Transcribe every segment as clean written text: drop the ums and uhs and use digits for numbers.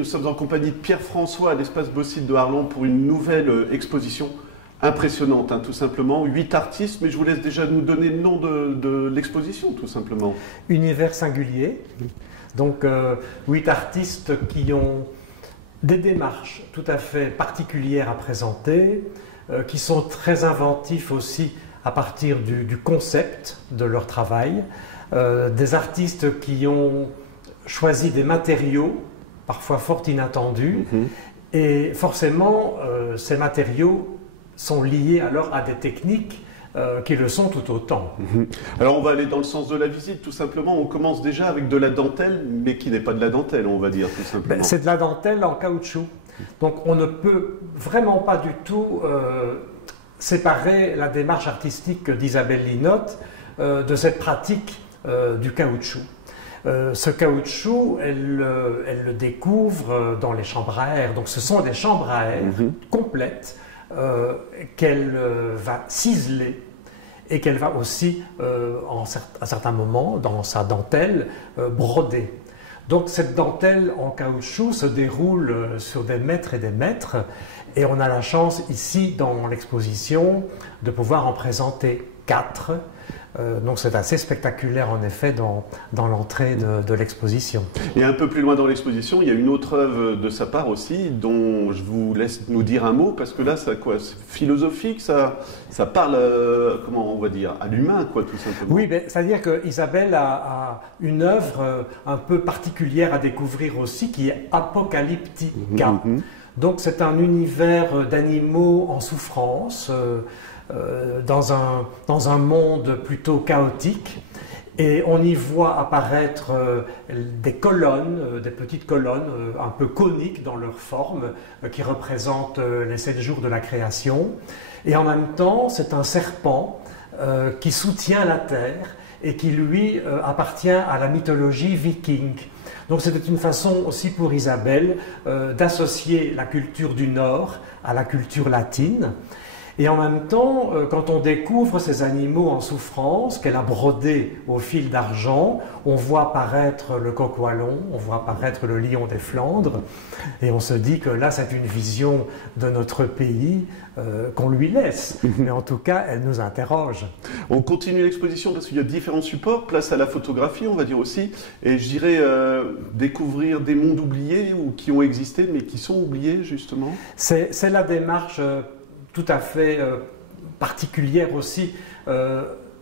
nous sommes en compagnie de Pierre-François à l'Espace Beausite de Arlon pour une nouvelle exposition impressionnante, hein, tout simplement. 8 artistes, mais je vous laisse déjà nous donner le nom de l'exposition, tout simplement. Univers singulier. Donc, 8 artistes qui ont des démarches tout à fait particulières à présenter, qui sont très inventifs aussi à partir du concept de leur travail. Des artistes qui ont choisi des matériaux parfois fort inattendus, et forcément ces matériaux sont liés alors à des techniques qui le sont tout autant. Alors on va aller dans le sens de la visite, tout simplement. On commence déjà avec de la dentelle, mais qui n'est pas de la dentelle, on va dire, tout simplement. C'est de la dentelle en caoutchouc. Donc on ne peut vraiment pas du tout séparer la démarche artistique d'Isabelle Linotte de cette pratique du caoutchouc. Ce caoutchouc, elle le découvre dans les chambres à air. Donc ce sont des chambres à air complètes qu'elle va ciseler et qu'elle va aussi, à certains moments, dans sa dentelle, broder. Donc cette dentelle en caoutchouc se déroule sur des mètres et des mètres, et on a la chance ici dans l'exposition de pouvoir en présenter 4. Donc c'est assez spectaculaire en effet dans l'entrée de l'exposition. Et un peu plus loin dans l'exposition, il y a une autre œuvre de sa part aussi, dont je vous laisse nous dire un mot, parce que là, c'est quoi? C'est philosophique, ça parle, comment on va dire, à l'humain, quoi, tout simplement. Oui, c'est-à-dire que Isabelle a une œuvre un peu particulière à découvrir aussi, qui est Apocalyptica. Donc c'est un univers d'animaux en souffrance, dans un monde plutôt chaotique, et on y voit apparaître des colonnes, des petites colonnes un peu coniques dans leur forme, qui représentent les 7 jours de la création, et en même temps c'est un serpent qui soutient la terre et qui lui appartient à la mythologie viking. Donc c'était une façon aussi pour Isabelle d'associer la culture du Nord à la culture latine. Et en même temps, quand on découvre ces animaux en souffrance qu'elle a brodés au fil d'argent, on voit apparaître le coq wallon, on voit apparaître le lion des Flandres, et on se dit que là c'est une vision de notre pays qu'on lui laisse. Mais en tout cas, elle nous interroge. On continue l'exposition parce qu'il y a différents supports, place à la photographie on va dire aussi, et je dirais découvrir des mondes oubliés ou qui ont existé mais qui sont oubliés justement. C'est la démarche tout à fait particulière aussi,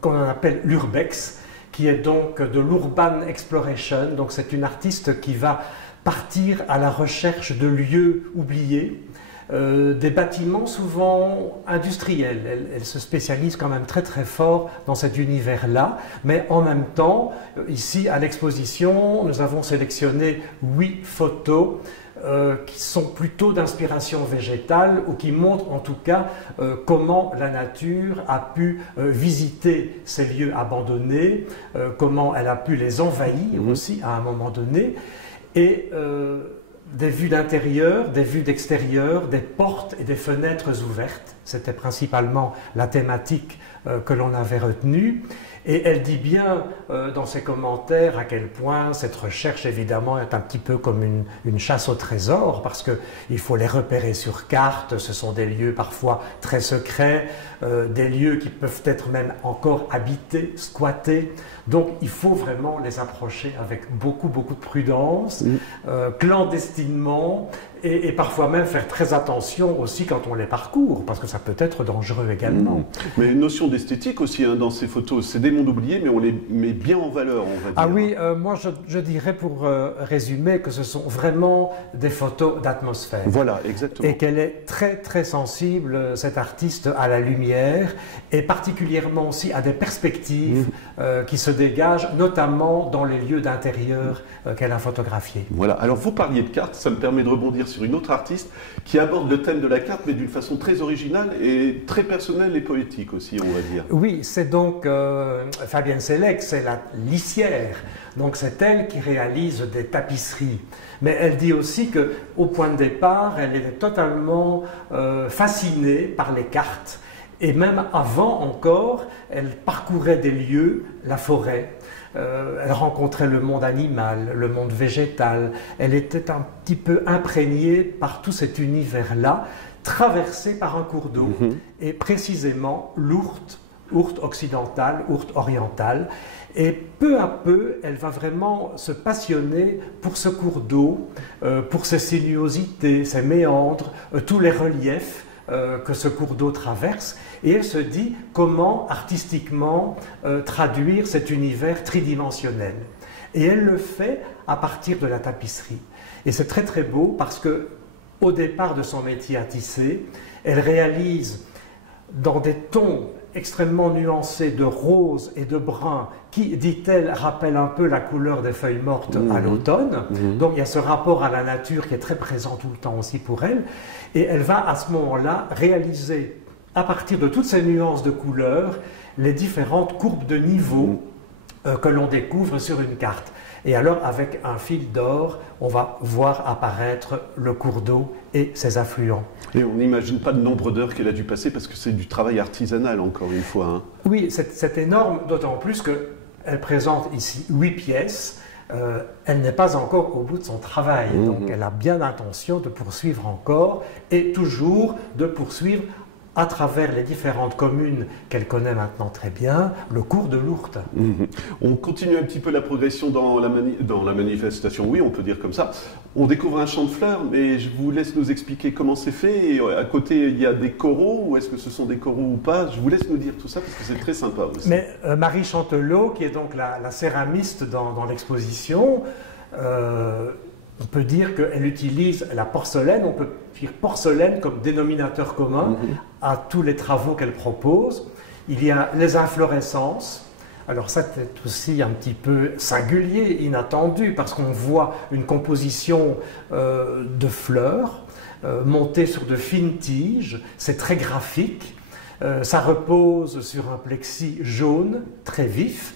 qu'on appelle l'urbex, qui est donc de l'urban exploration. Donc c'est une artiste qui va partir à la recherche de lieux oubliés, des bâtiments souvent industriels. Elle se spécialise quand même très très fort dans cet univers-là, mais en même temps, ici à l'exposition, nous avons sélectionné 8 photos qui sont plutôt d'inspiration végétale ou qui montrent en tout cas comment la nature a pu visiter ces lieux abandonnés, comment elle a pu les envahir aussi à un moment donné, et des vues d'intérieur, des vues d'extérieur, des portes et des fenêtres ouvertes. C'était principalement la thématique que l'on avait retenue. Et elle dit bien dans ses commentaires à quel point cette recherche évidemment est un petit peu comme une chasse au trésor, parce qu'il faut les repérer sur carte. Ce sont des lieux parfois très secrets, des lieux qui peuvent être même encore habités, squattés. Donc il faut vraiment les approcher avec beaucoup de prudence, clandestinement, et parfois même faire très attention aussi quand on les parcourt, parce que ça peut être dangereux également. Mais une notion d'esthétique aussi hein, dans ces photos, c'est des mondes oubliés, mais on les met bien en valeur, on va dire. Ah oui, moi je dirais pour résumer que ce sont vraiment des photos d'atmosphère. Voilà, exactement. Et qu'elle est très sensible, cette artiste, à la lumière, et particulièrement aussi à des perspectives qui se dégagent, notamment dans les lieux d'intérieur qu'elle a photographiés. Voilà, alors vous parliez de cartes, ça me permet de rebondir sur une autre artiste qui aborde le thème de la carte, mais d'une façon très originale et très personnelle et poétique aussi, on va dire. Oui, c'est donc Fabienne Selleck, c'est la lissière. Donc c'est elle qui réalise des tapisseries. Mais elle dit aussi qu'au point de départ, elle est totalement fascinée par les cartes. Et même avant encore, elle parcourait des lieux, la forêt. Elle rencontrait le monde animal, le monde végétal. Elle était un petit peu imprégnée par tout cet univers-là, traversé par un cours d'eau. Et précisément l'Ourthe, Ourthe occidentale, Ourthe orientale. Et peu à peu, elle va vraiment se passionner pour ce cours d'eau, pour ses sinuosités, ses méandres, tous les reliefs que ce cours d'eau traverse, et elle se dit comment artistiquement traduire cet univers tridimensionnel. Et elle le fait à partir de la tapisserie. Et c'est très très beau parce que au départ de son métier à tisser, elle réalise dans des tons extrêmement nuancés de rose et de brun qui, dit-elle, rappellent un peu la couleur des feuilles mortes à l'automne. Donc il y a ce rapport à la nature qui est très présent tout le temps aussi pour elle. Et elle va à ce moment-là réaliser, à partir de toutes ces nuances de couleurs, les différentes courbes de niveau que l'on découvre sur une carte. Et alors, avec un fil d'or, on va voir apparaître le cours d'eau et ses affluents. Et on n'imagine pas le nombre d'heures qu'elle a dû passer parce que c'est du travail artisanal, encore une fois. Hein. Oui, c'est énorme, d'autant plus qu'elle présente ici 8 pièces. Elle n'est pas encore au bout de son travail, donc elle a bien l'intention de poursuivre encore et toujours de poursuivre à travers les différentes communes qu'elle connaît maintenant très bien, le cours de l'Ourthe. On continue un petit peu la progression dans la manifestation, oui, on peut dire comme ça. On découvre un champ de fleurs, mais je vous laisse nous expliquer comment c'est fait. Et à côté, il y a des coraux, ou est-ce que ce sont des coraux ou pas? Je vous laisse nous dire tout ça, parce que c'est très sympa aussi. Mais Marie Chantelot, qui est donc la céramiste dans l'exposition, on peut dire qu'elle utilise la porcelaine, on peut dire porcelaine comme dénominateur commun à tous les travaux qu'elle propose. Il y a les inflorescences. Alors ça, c'est aussi un petit peu singulier, inattendu, parce qu'on voit une composition de fleurs montées sur de fines tiges. C'est très graphique. Ça repose sur un plexi jaune, très vif.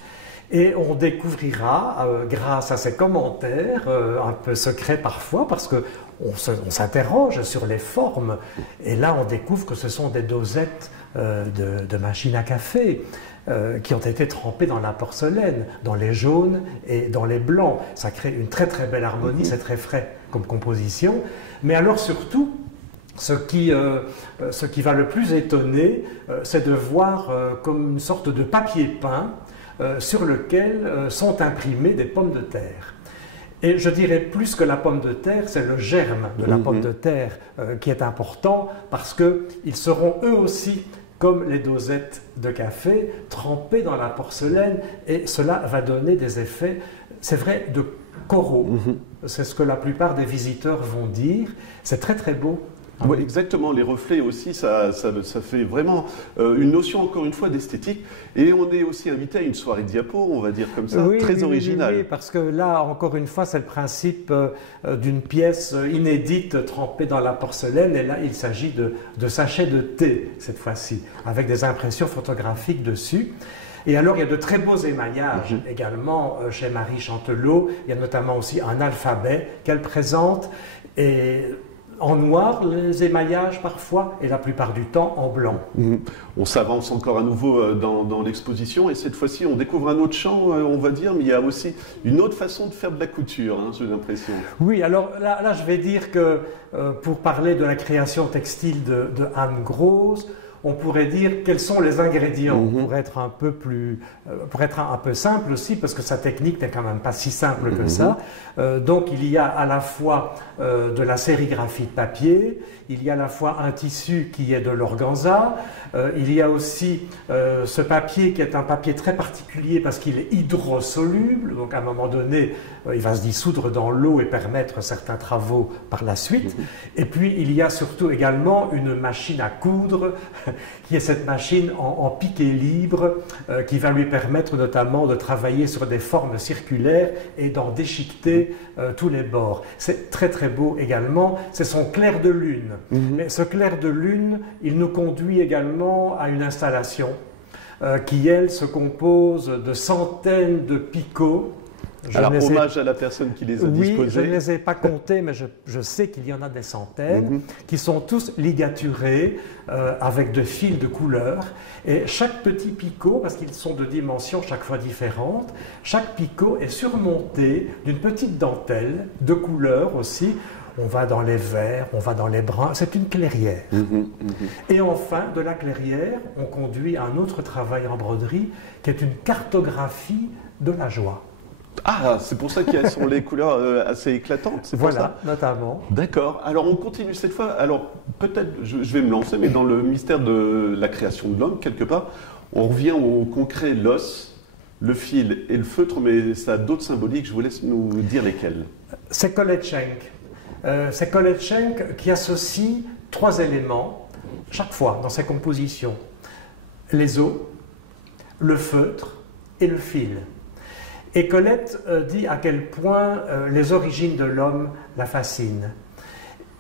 Et on découvrira, grâce à ces commentaires, un peu secrets parfois, parce qu'on s'interroge sur les formes. Et là, on découvre que ce sont des dosettes de machines à café qui ont été trempées dans la porcelaine, dans les jaunes et dans les blancs. Ça crée une très très belle harmonie, c'est très frais comme composition. Mais alors surtout, ce qui va le plus étonner, c'est de voir comme une sorte de papier peint sur lequel sont imprimées des pommes de terre. Et je dirais plus que la pomme de terre, c'est le germe de la pomme de terre qui est important parce qu'ils seront eux aussi, comme les dosettes de café, trempés dans la porcelaine et cela va donner des effets, c'est vrai, de coraux. C'est ce que la plupart des visiteurs vont dire. C'est très très beau. Oui, exactement, les reflets aussi, ça fait vraiment une notion, encore une fois, d'esthétique. Et on est aussi invité à une soirée diapo, on va dire comme ça, très originale. Oui, parce que là, encore une fois, c'est le principe d'une pièce inédite trempée dans la porcelaine. Et là, il s'agit de sachets de thé, cette fois-ci, avec des impressions photographiques dessus. Et alors, il y a de très beaux émaillages également chez Marie Chantelot. Il y a notamment aussi un alphabet qu'elle présente. Et en noir, les émaillages parfois, et la plupart du temps en blanc. On s'avance encore à nouveau dans l'exposition, et cette fois-ci, on découvre un autre champ, on va dire, mais il y a aussi une autre façon de faire de la couture, hein, j'ai l'impression. Oui, alors là, je vais dire que pour parler de la création textile de Anne Grosz, on pourrait dire quels sont les ingrédients pour être un peu plus, pour être un peu simple aussi, parce que sa technique n'est quand même pas si simple que ça. Donc il y a à la fois de la sérigraphie de papier, il y a à la fois un tissu qui est de l'organza, il y a aussi ce papier qui est un papier très particulier parce qu'il est hydrosoluble, donc à un moment donné il va se dissoudre dans l'eau et permettre certains travaux par la suite. Et puis il y a surtout également une machine à coudre qui est cette machine en piqué libre qui va lui permettre notamment de travailler sur des formes circulaires et d'en déchiqueter tous les bords. C'est très très beau également, c'est son clair de lune. Mais ce clair de lune, il nous conduit également à une installation qui, elle, se compose de centaines de picots Alors, hommage à la personne qui les a disposés. Oui, je ne les ai pas comptés, mais je sais qu'il y en a des centaines, qui sont tous ligaturés avec de fils de couleur. Et chaque petit picot, parce qu'ils sont de dimensions chaque fois différentes, chaque picot est surmonté d'une petite dentelle de couleur aussi. On va dans les verts, on va dans les bruns, c'est une clairière. Et enfin, de la clairière, on conduit à un autre travail en broderie qui est une cartographie de la joie. Ah, c'est pour ça qu'il sont les couleurs assez éclatantes. Voilà, notamment. D'accord. Alors on continue cette fois. Alors peut-être, je vais me lancer, mais dans le mystère de la création de l'homme, quelque part, on revient au concret, l'os, le fil et le feutre, mais ça a d'autres symboliques. Je vous laisse nous dire lesquels. C'est Colette Schenk. C'est Colette Schenk qui associe 3 éléments chaque fois dans ses compositions. Les os, le feutre et le fil. Et Colette dit à quel point les origines de l'homme la fascinent.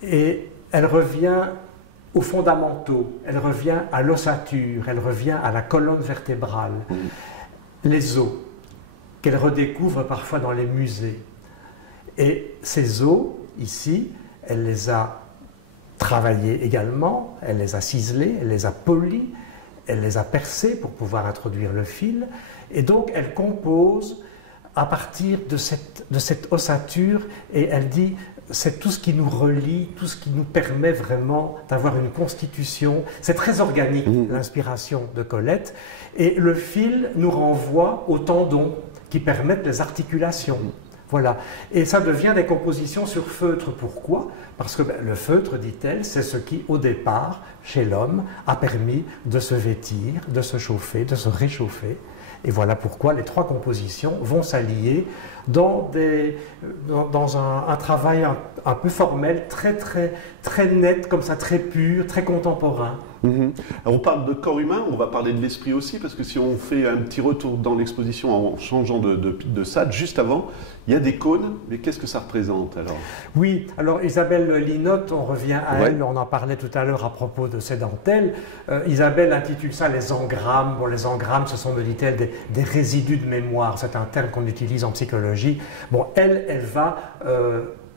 Et elle revient aux fondamentaux, elle revient à l'ossature, elle revient à la colonne vertébrale. Les os, qu'elle redécouvre parfois dans les musées. Et ces os, ici, elle les a travaillés également, elle les a ciselés, elle les a polis, elle les a percés pour pouvoir introduire le fil. Et donc, elle compose à partir de cette ossature, et elle dit, c'est tout ce qui nous relie, tout ce qui nous permet vraiment d'avoir une constitution. C'est très organique, l'inspiration de Colette. Et le fil nous renvoie aux tendons qui permettent les articulations. Voilà. Et ça devient des compositions sur feutre. Pourquoi? Parce que le feutre, dit-elle, c'est ce qui, au départ, chez l'homme, a permis de se vêtir, de se chauffer, de se réchauffer. Et voilà pourquoi les 3 compositions vont s'allier dans un travail un peu formel, très net, comme ça, très pur, très contemporain. Alors, on parle de corps humain, on va parler de l'esprit aussi, parce que si on fait un petit retour dans l'exposition en changeant de salle, juste avant, il y a des cônes, mais qu'est-ce que ça représente alors? Oui, alors Isabelle Linotte, on revient à elle, on en parlait tout à l'heure à propos de ces dentelles. Isabelle intitule ça les engrammes. Bon, les engrammes, ce sont, me dit-elle, des résidus de mémoire, c'est un terme qu'on utilise en psychologie. Bon, elle va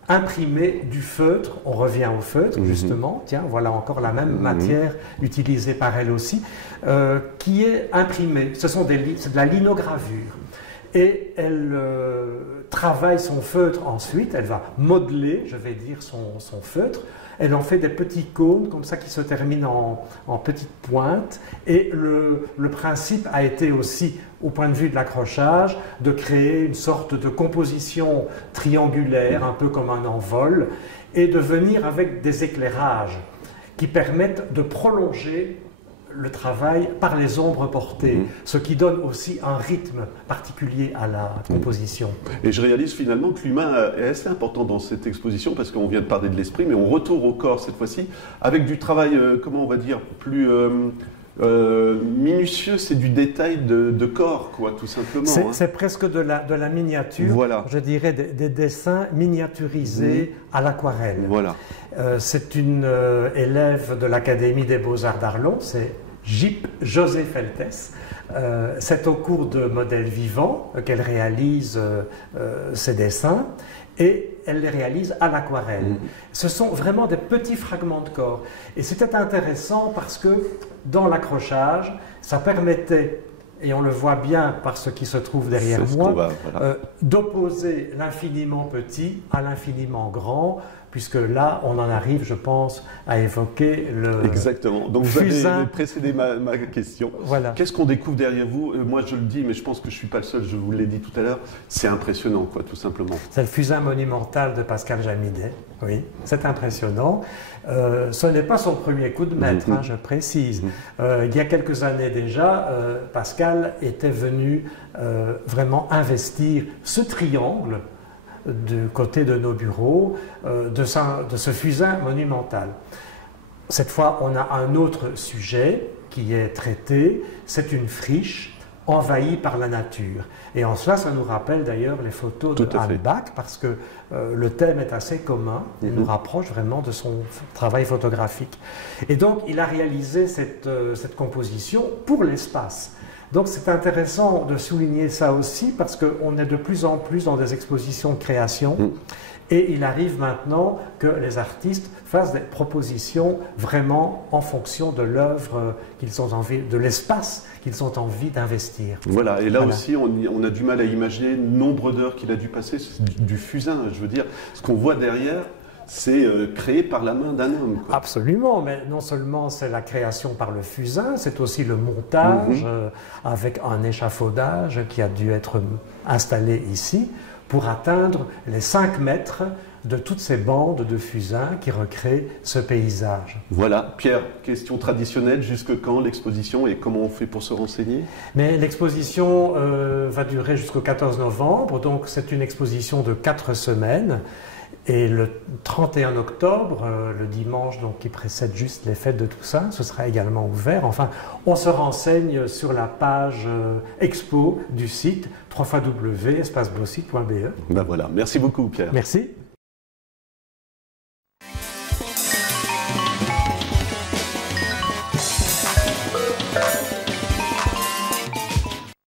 imprimer du feutre, on revient au feutre justement, tiens, voilà encore la même matière utilisée par elle aussi, qui est imprimée, c'est de la linogravure. Et elle travaille son feutre ensuite, elle va modeler, je vais dire, son feutre. Elle en fait des petits cônes comme ça qui se terminent en petites pointes. Et le principe a été aussi, au point de vue de l'accrochage, de créer une sorte de composition triangulaire, un peu comme un envol, et de venir avec des éclairages qui permettent de prolonger le travail par les ombres portées, ce qui donne aussi un rythme particulier à la composition. Et je réalise finalement que l'humain est assez important dans cette exposition, parce qu'on vient de parler de l'esprit, mais on retourne au corps cette fois-ci, avec du travail, comment on va dire, plus minutieux, c'est du détail de corps, quoi, tout simplement. C'est presque de la miniature, voilà. Je dirais des dessins miniaturisés à l'aquarelle. Voilà. C'est une élève de l'Académie des Beaux-Arts d'Arlon, c'est José Feltes. C'est au cours de modèles vivants qu'elle réalise ces dessins, et elle les réalise à l'aquarelle. Ce sont vraiment des petits fragments de corps. Et c'était intéressant parce que dans l'accrochage, ça permettait, et on le voit bien par ce qui se trouve derrière moi, d'opposer l'infiniment petit à l'infiniment grand, puisque là, on en arrive, je pense, à évoquer le Exactement. Donc vous avez précédé ma question. Voilà. Qu'est-ce qu'on découvre derrière vous? Moi, je le dis, mais je pense que je ne suis pas le seul, je vous l'ai dit tout à l'heure, c'est impressionnant, quoi, tout simplement. C'est le fusain monumental de Pascal Jamidet, oui, c'est impressionnant. Ce n'est pas son premier coup de maître, je précise. Il y a quelques années déjà, Pascal était venu vraiment investir ce triangle du côté de nos bureaux, de ce fusain monumental. Cette fois, on a un autre sujet qui est traité, c'est une friche envahie par la nature. Et en cela, ça nous rappelle d'ailleurs les photos de Halbach, parce que le thème est assez commun, il nous rapproche vraiment de son travail photographique. Et donc, il a réalisé cette composition pour l'espace. Donc c'est intéressant de souligner ça aussi parce qu'on est de plus en plus dans des expositions de création. Et il arrive maintenant que les artistes fassent des propositions vraiment en fonction de l'œuvre qu'ils ont envie, de l'espace qu'ils ont envie d'investir. Voilà, et là aussi, on a du mal à imaginer le nombre d'heures qu'il a dû passer, du fusain. Je veux dire, ce qu'on voit derrière, c'est créé par la main d'un homme, quoi. Absolument, mais non seulement c'est la création par le fusain, c'est aussi le montage avec un échafaudage qui a dû être installé ici pour atteindre les 5 mètres de toutes ces bandes de fusain qui recréent ce paysage. Voilà, Pierre, question traditionnelle, jusque quand l'exposition et comment on fait pour se renseigner? Mais l'exposition va durer jusqu'au 14 novembre, donc c'est une exposition de 4 semaines. Et le 31 octobre, le dimanche donc, qui précède juste les fêtes de Toussaint, ce sera également ouvert. Enfin, on se renseigne sur la page expo du site www.espacebossit.be. Ben voilà, merci beaucoup Pierre. Merci.